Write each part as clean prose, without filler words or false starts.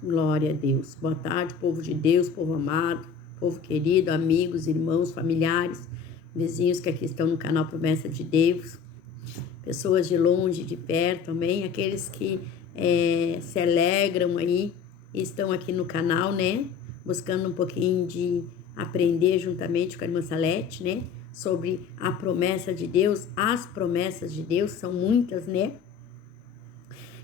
Glória a Deus. Boa tarde, povo de Deus, povo amado, povo querido, amigos, irmãos, familiares, vizinhos que aqui estão no canal Promessa de Deus, pessoas de longe, de perto também, aqueles que se alegram aí e estão aqui no canal, né? Buscando um pouquinho de aprender juntamente com a irmã Salete, né? Sobre a promessa de Deus, as promessas de Deus, são muitas, né?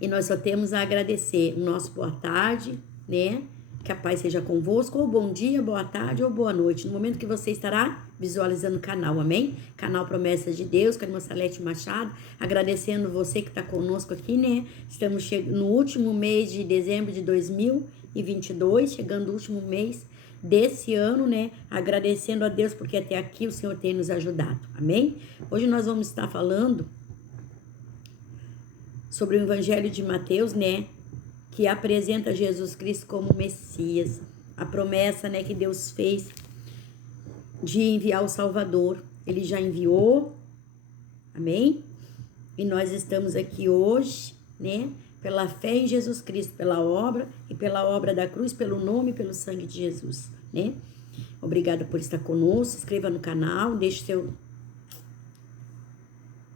E nós só temos a agradecer o nosso boa tarde, né? Que a paz seja convosco, ou bom dia, boa tarde ou boa noite, no momento que você estará visualizando o canal, amém? Canal Promessas de Deus, com a irmã Salete Machado, agradecendo você que está conosco aqui, né? Estamos no último mês de dezembro de 2022, chegando o último mês desse ano, né? Agradecendo a Deus porque até aqui o Senhor tem nos ajudado, amém? Hoje nós vamos estar falando sobre o Evangelho de Mateus, né, que apresenta Jesus Cristo como Messias, a promessa, né, que Deus fez de enviar o Salvador. Ele já enviou, amém? E nós estamos aqui hoje, né, pela fé em Jesus Cristo, pela obra e pela obra da cruz, pelo nome e pelo sangue de Jesus, né? Obrigada por estar conosco, se inscreva no canal, deixe seu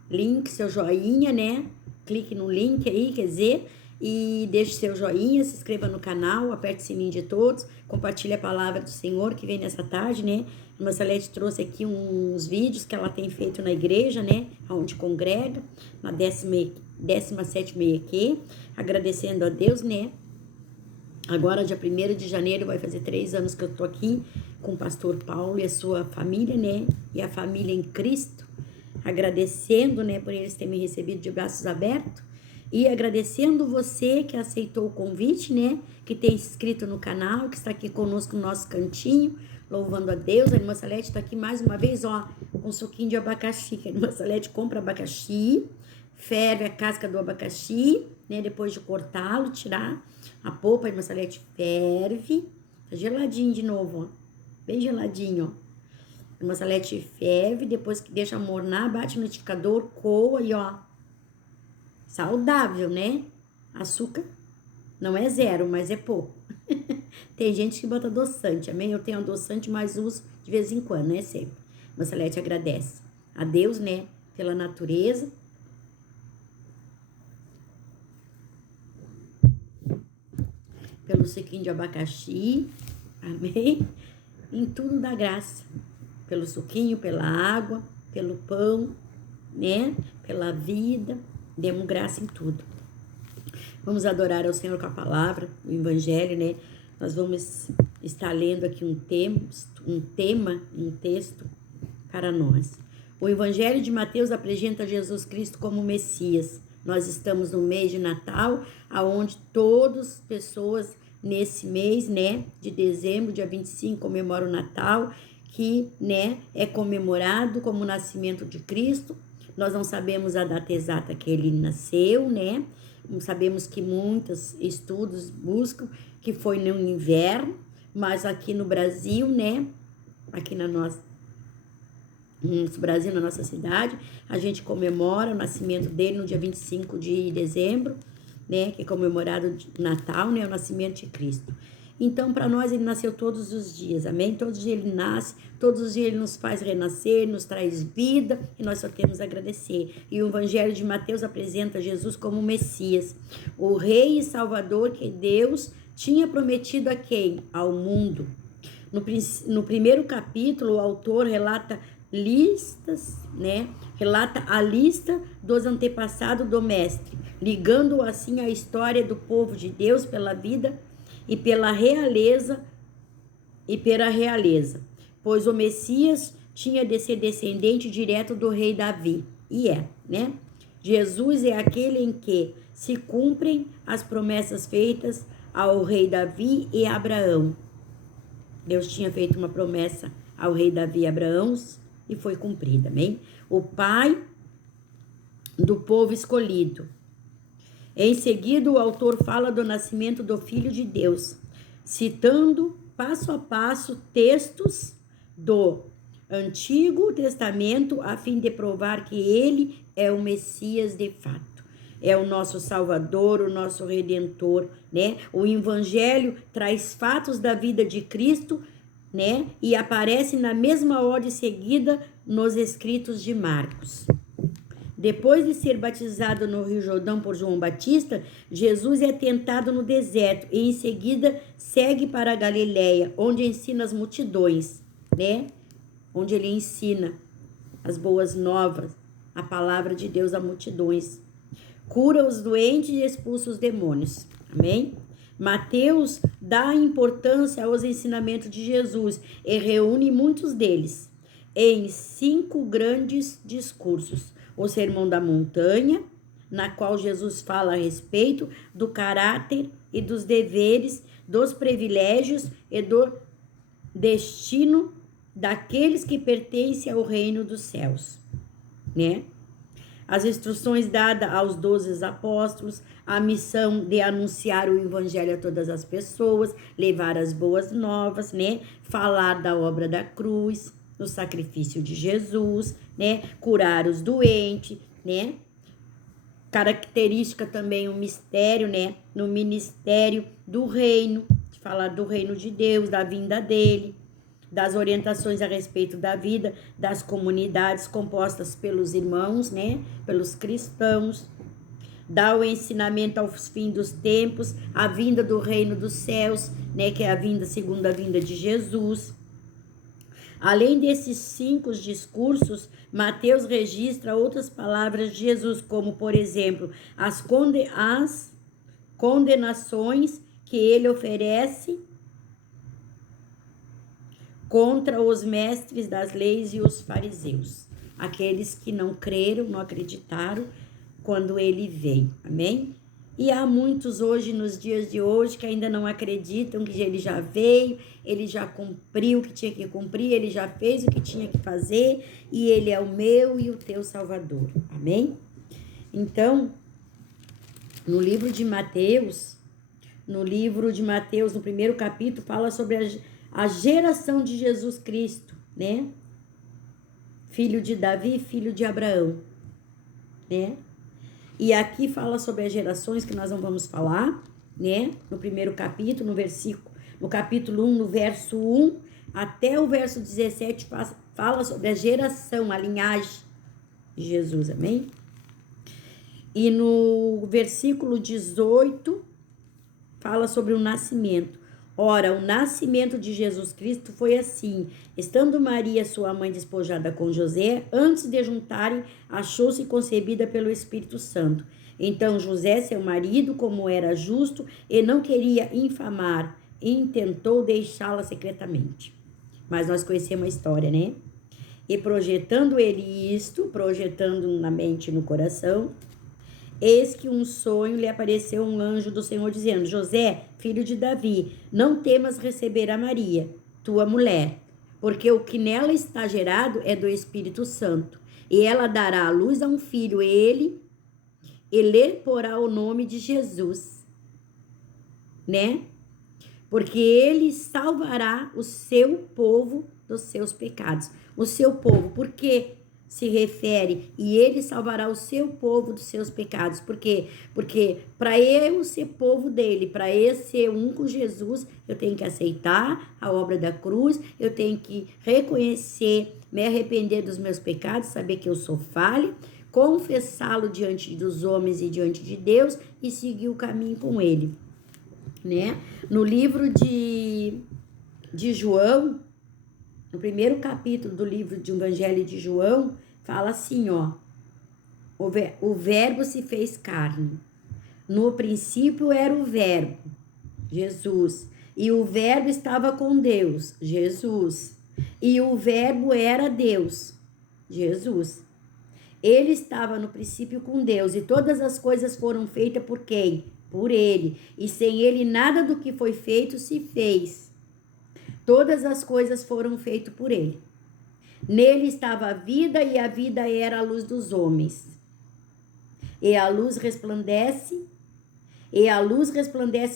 link, seu joinha, né? Clique no link aí, quer dizer, e deixe seu joinha, se inscreva no canal, aperte o sininho de todos, compartilhe a palavra do Senhor que vem nessa tarde, né? A irmã Salete trouxe aqui uns vídeos que ela tem feito na igreja, né? Onde congrega, na 17ª EQ, agradecendo a Deus, né? Agora, dia 1º de janeiro, vai fazer 3 anos que eu tô aqui com o pastor Paulo e a sua família, né? E a família em Cristo. Agradecendo, né, por eles terem me recebido de braços abertos e agradecendo você que aceitou o convite, né, que tem se inscrito no canal, que está aqui conosco no nosso cantinho, louvando a Deus. A irmã Salete está aqui mais uma vez, ó, com um suquinho de abacaxi, que a irmã Salete compra abacaxi, ferve a casca do abacaxi, né, depois de cortá-lo, tirar a polpa, a irmã Salete ferve, tá geladinho de novo, ó, bem geladinho, ó. A irmã Salete ferve, depois que deixa mornar, bate no liquidificador, coa e ó, saudável, né? Açúcar não é 0, mas é pouco. Tem gente que bota adoçante, amém? Eu tenho adoçante, mas uso de vez em quando, né? Sempre. A irmã Salete agradece a Deus, né? Pela natureza. Pelo suquinho de abacaxi, amém? Em tudo dá graça. Pelo suquinho, pela água, pelo pão, né? Pela vida, demos graça em tudo. Vamos adorar ao Senhor com a palavra, o Evangelho, né? Nós vamos estar lendo aqui um texto para nós. O Evangelho de Mateus apresenta Jesus Cristo como Messias. Nós estamos no mês de Natal, aonde todas as pessoas nesse mês, né, de dezembro, dia 25, comemoram o Natal, que, né, é comemorado como o nascimento de Cristo. Nós não sabemos a data exata que ele nasceu, né? Sabemos que muitos estudos buscam que foi no inverno, mas aqui no Brasil, né, aqui no nosso Brasil, na nossa cidade, a gente comemora o nascimento dele no dia 25 de dezembro, né, que é comemorado o Natal, né, o nascimento de Cristo. Então, para nós, ele nasceu todos os dias, amém? Todos os dias ele nasce, todos os dias ele nos faz renascer, nos traz vida, e nós só temos a agradecer. E o Evangelho de Mateus apresenta Jesus como Messias, o Rei e Salvador que Deus tinha prometido a quem? Ao mundo. No primeiro capítulo, o autor relata né? Relata a lista dos antepassados do Mestre, ligando assim a história do povo de Deus pela vida e pela realeza, pois o Messias tinha de ser descendente direto do rei Davi, né? Jesus é aquele em que se cumprem as promessas feitas ao rei Davi e Abraão. Deus tinha feito uma promessa ao rei Davi e Abraão e foi cumprida, amém? O pai do povo escolhido. Em seguida, o autor fala do nascimento do Filho de Deus, citando passo a passo textos do Antigo Testamento, a fim de provar que ele é o Messias de fato. é o nosso Salvador, o nosso Redentor, né? O Evangelho traz fatos da vida de Cristo, né? E aparece na mesma ordem seguida nos escritos de Marcos. Depois de ser batizado no Rio Jordão por João Batista, Jesus é tentado no deserto e em seguida segue para a Galileia, onde ensina as multidões, né? Onde ele ensina as boas novas, a palavra de Deus a multidões. Cura os doentes e expulsa os demônios. Amém? Mateus dá importância aos ensinamentos de Jesus e reúne muitos deles em 5 grandes discursos. O Sermão da Montanha, na qual Jesus fala a respeito do caráter e dos deveres, dos privilégios e do destino daqueles que pertencem ao reino dos céus, né? As instruções dadas aos 12 apóstolos, a missão de anunciar o evangelho a todas as pessoas, levar as boas novas, né? Falar da obra da cruz, do sacrifício de Jesus, né? Curar os doentes, né? Característica também o mistério, né? No ministério do reino, de falar do reino de Deus, da vinda dele, das orientações a respeito da vida, das comunidades compostas pelos irmãos, né? Pelos cristãos. Dá o ensinamento aos fins dos tempos, a vinda do reino dos céus, né? Que é a vinda, segunda vinda de Jesus. Além desses 5 discursos, Mateus registra outras palavras de Jesus, como, por exemplo, as condenações que ele oferece contra os mestres das leis e os fariseus, aqueles que não creram, não acreditaram quando ele veio, amém? E há muitos hoje, nos dias de hoje, que ainda não acreditam que ele já veio, ele já cumpriu o que tinha que cumprir, ele já fez o que tinha que fazer, e ele é o meu e o teu Salvador, amém? Então, no livro de Mateus, no primeiro capítulo, fala sobre a geração de Jesus Cristo, né? Filho de Davi, filho de Abraão, né? E aqui fala sobre as gerações que nós não vamos falar, né? No primeiro capítulo, no capítulo 1, no verso 1 até o verso 17, fala sobre a geração, a linhagem de Jesus, amém? E no versículo 18, fala sobre o nascimento. Ora, o nascimento de Jesus Cristo foi assim: estando Maria, sua mãe, despojada com José, antes de juntarem, achou-se concebida pelo Espírito Santo. Então José, seu marido, como era justo e não queria infamar, intentou deixá-la secretamente. Mas nós conhecemos a história, né? E projetando na mente e no coração, eis que um sonho lhe apareceu um anjo do Senhor dizendo: José, filho de Davi, não temas receber a Maria, tua mulher, porque o que nela está gerado é do Espírito Santo. E ela dará à luz a um filho, e lhe porá o nome de Jesus, né? Porque ele salvará o seu povo dos seus pecados. O seu povo, por quê? Se refere, e ele salvará o seu povo dos seus pecados. Por quê? Porque para eu ser povo dele, para eu ser um com Jesus, eu tenho que aceitar a obra da cruz, eu tenho que reconhecer, me arrepender dos meus pecados, saber que eu sou falha, confessá-lo diante dos homens e diante de Deus e seguir o caminho com ele, né? No livro de João, no primeiro capítulo do livro de Evangelho de João, fala assim, ó: o verbo se fez carne. No princípio era o verbo, Jesus. E o verbo estava com Deus, Jesus. E o verbo era Deus, Jesus. Ele estava no princípio com Deus, e todas as coisas foram feitas por quem? Por ele. E sem ele nada do que foi feito se fez. Todas as coisas foram feitas por ele. Nele estava a vida, e a vida era a luz dos homens. E a luz resplandece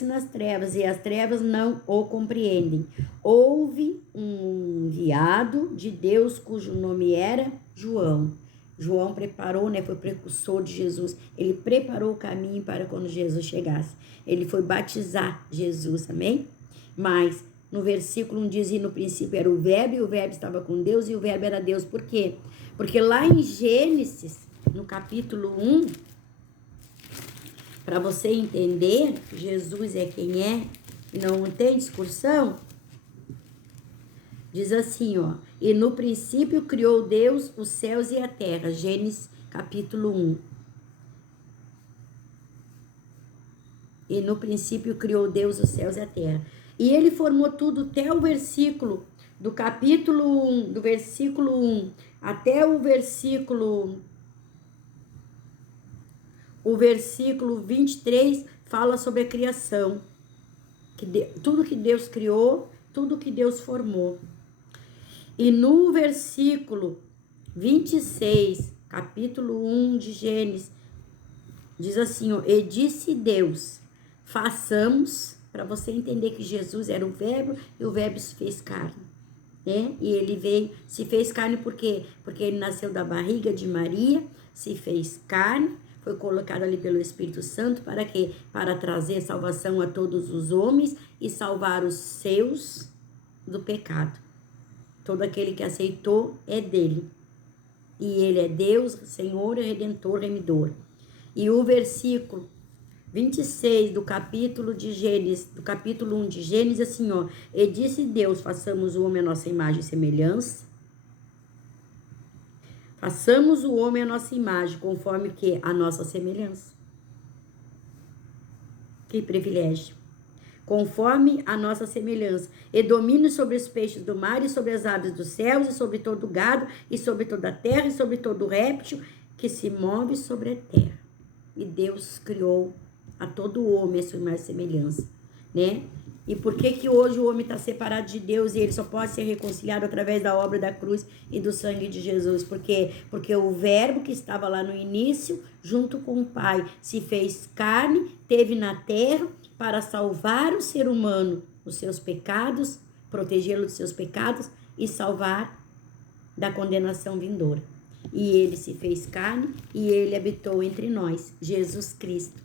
nas trevas, e as trevas não o compreendem. Houve um enviado de Deus, cujo nome era João. João preparou, né? Foi precursor de Jesus. Ele preparou o caminho para quando Jesus chegasse. Ele foi batizar Jesus, amém? Mas no versículo 1 diz, e no princípio era o verbo, e o verbo estava com Deus, e o verbo era Deus. Por quê? Porque lá em Gênesis, no capítulo 1, para você entender que Jesus é quem é, e não tem discussão, diz assim, ó, e no princípio criou Deus os céus e a terra, Gênesis capítulo 1. E no princípio criou Deus os céus e a terra. E ele formou tudo até o versículo do capítulo 1, do versículo 1 até o versículo 23 fala sobre a criação. Tudo que Deus criou, tudo que Deus formou. E no versículo 26, capítulo 1 de Gênesis, diz assim, ó, e disse Deus, façamos, para você entender que Jesus era o verbo e o verbo se fez carne, né? E ele veio, se fez carne por quê? Porque ele nasceu da barriga de Maria, se fez carne, foi colocado ali pelo Espírito Santo, para quê? Para trazer salvação a todos os homens e salvar os seus do pecado. Todo aquele que aceitou é dele. E ele é Deus, Senhor, Redentor, Remidor. E o versículo 26 do capítulo de Gênesis, do capítulo 1 de Gênesis, assim, ó. E disse Deus, façamos o homem a nossa imagem e semelhança. Façamos o homem a nossa imagem, conforme que a nossa semelhança. Que privilégio. Conforme a nossa semelhança, e domine sobre os peixes do mar, e sobre as aves dos céus, e sobre todo o gado, e sobre toda a terra, e sobre todo o réptil que se move sobre a terra. E Deus criou a todo homem a sua imagem e semelhança, né? E por que hoje o homem está separado de Deus e ele só pode ser reconciliado através da obra da cruz e do sangue de Jesus? Porque o verbo que estava lá no início, junto com o Pai, se fez carne, teve na terra, para salvar o ser humano dos seus pecados, protegê-lo dos seus pecados e salvar da condenação vindoura. E ele se fez carne e ele habitou entre nós, Jesus Cristo.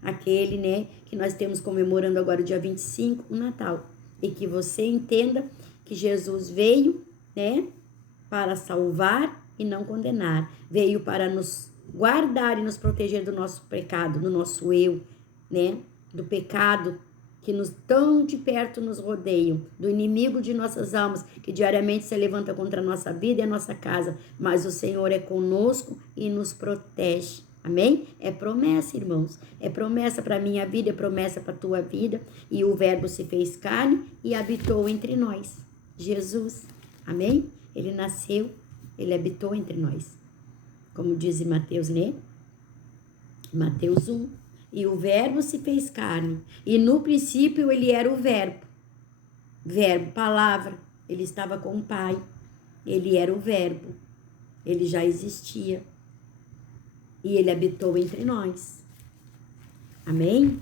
Aquele, né, que nós temos comemorando agora o dia 25, o Natal. E que você entenda que Jesus veio, né, para salvar e não condenar. Veio para nos guardar e nos proteger do nosso pecado, do nosso eu, né, do pecado que nos tão de perto nos rodeiam, do inimigo de nossas almas, que diariamente se levanta contra a nossa vida e a nossa casa, mas o Senhor é conosco e nos protege. Amém? É promessa, irmãos. É promessa para a minha vida, é promessa para a tua vida. E o verbo se fez carne e habitou entre nós. Jesus. Amém? Ele nasceu, ele habitou entre nós. Como diz em Mateus, né? Mateus 1. E o verbo se fez carne. E no princípio ele era o verbo. Verbo, palavra. Ele estava com o Pai. Ele era o verbo. Ele já existia. E ele habitou entre nós. Amém?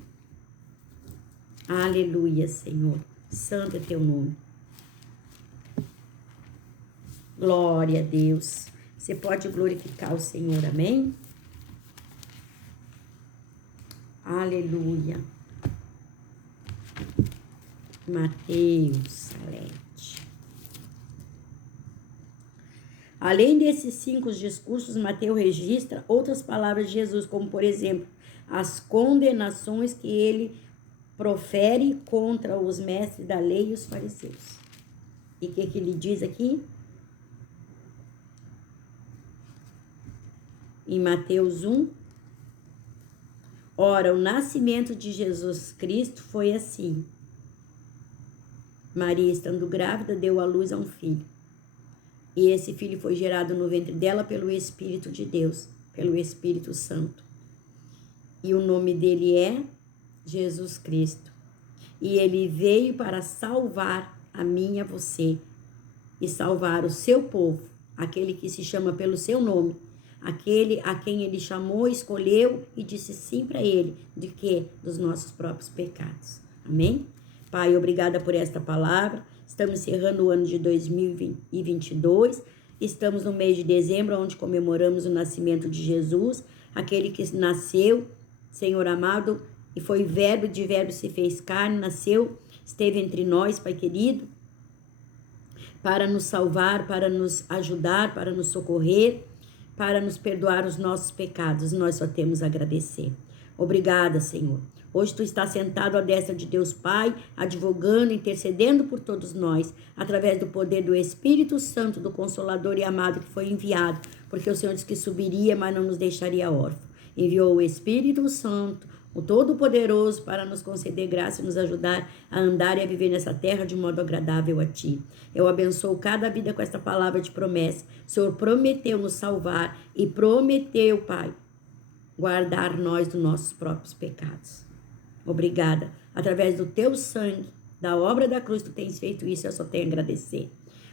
Aleluia, Senhor. Santo é teu nome. Glória a Deus. Você pode glorificar o Senhor, amém? Aleluia. Mateus, Salete. Além desses 5 discursos, Mateus registra outras palavras de Jesus, como, por exemplo, as condenações que ele profere contra os mestres da lei e os fariseus. E o que ele diz aqui? Em Mateus 1. Ora, o nascimento de Jesus Cristo foi assim. Maria, estando grávida, deu à luz a um filho. E esse filho foi gerado no ventre dela pelo Espírito de Deus, pelo Espírito Santo. E o nome dele é Jesus Cristo. E ele veio para salvar a mim e a você. E salvar o seu povo, aquele que se chama pelo seu nome. Aquele a quem ele chamou, escolheu e disse sim para ele. De quê? Dos nossos próprios pecados. Amém? Pai, obrigada por esta palavra. Estamos encerrando o ano de 2022 Estamos no mês de dezembro, onde comemoramos o nascimento de Jesus, aquele que nasceu, Senhor amado, e foi verbo, de verbo se fez carne, nasceu, esteve entre nós, Pai querido, para nos salvar, para nos ajudar, para nos socorrer, para nos perdoar os nossos pecados. Nós só temos a agradecer. Obrigada, Senhor. Hoje tu estás sentado à destra de Deus Pai, advogando, intercedendo por todos nós, através do poder do Espírito Santo, do Consolador e amado que foi enviado, porque o Senhor disse que subiria, mas não nos deixaria órfãos. Enviou o Espírito Santo, o Todo-Poderoso, para nos conceder graça e nos ajudar a andar e a viver nessa terra de modo agradável a Ti. Eu abençoo cada vida com esta palavra de promessa. O Senhor prometeu nos salvar e prometeu, Pai, guardar nós dos nossos próprios pecados. Obrigada. Através do Teu sangue, da obra da cruz, Tu tens feito isso, eu só tenho a agradecer.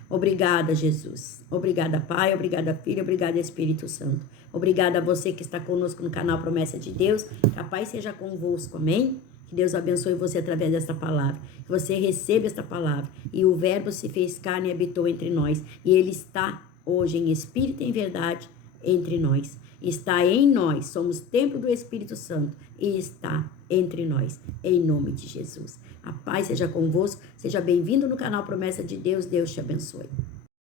Obrigada, Jesus. Obrigada, Pai. Obrigada, Filho. Obrigada, Espírito Santo. Obrigada a você que está conosco no canal Promessa de Deus. Que a paz seja convosco. Amém? Que Deus abençoe você através desta palavra. Que você receba esta palavra. E o Verbo se fez carne e habitou entre nós. E Ele está hoje em espírito e em verdade entre nós. Está em nós. Somos templo do Espírito Santo. E está entre nós. Em nome de Jesus. A paz seja convosco. Seja bem-vindo no canal Promessa de Deus. Deus te abençoe.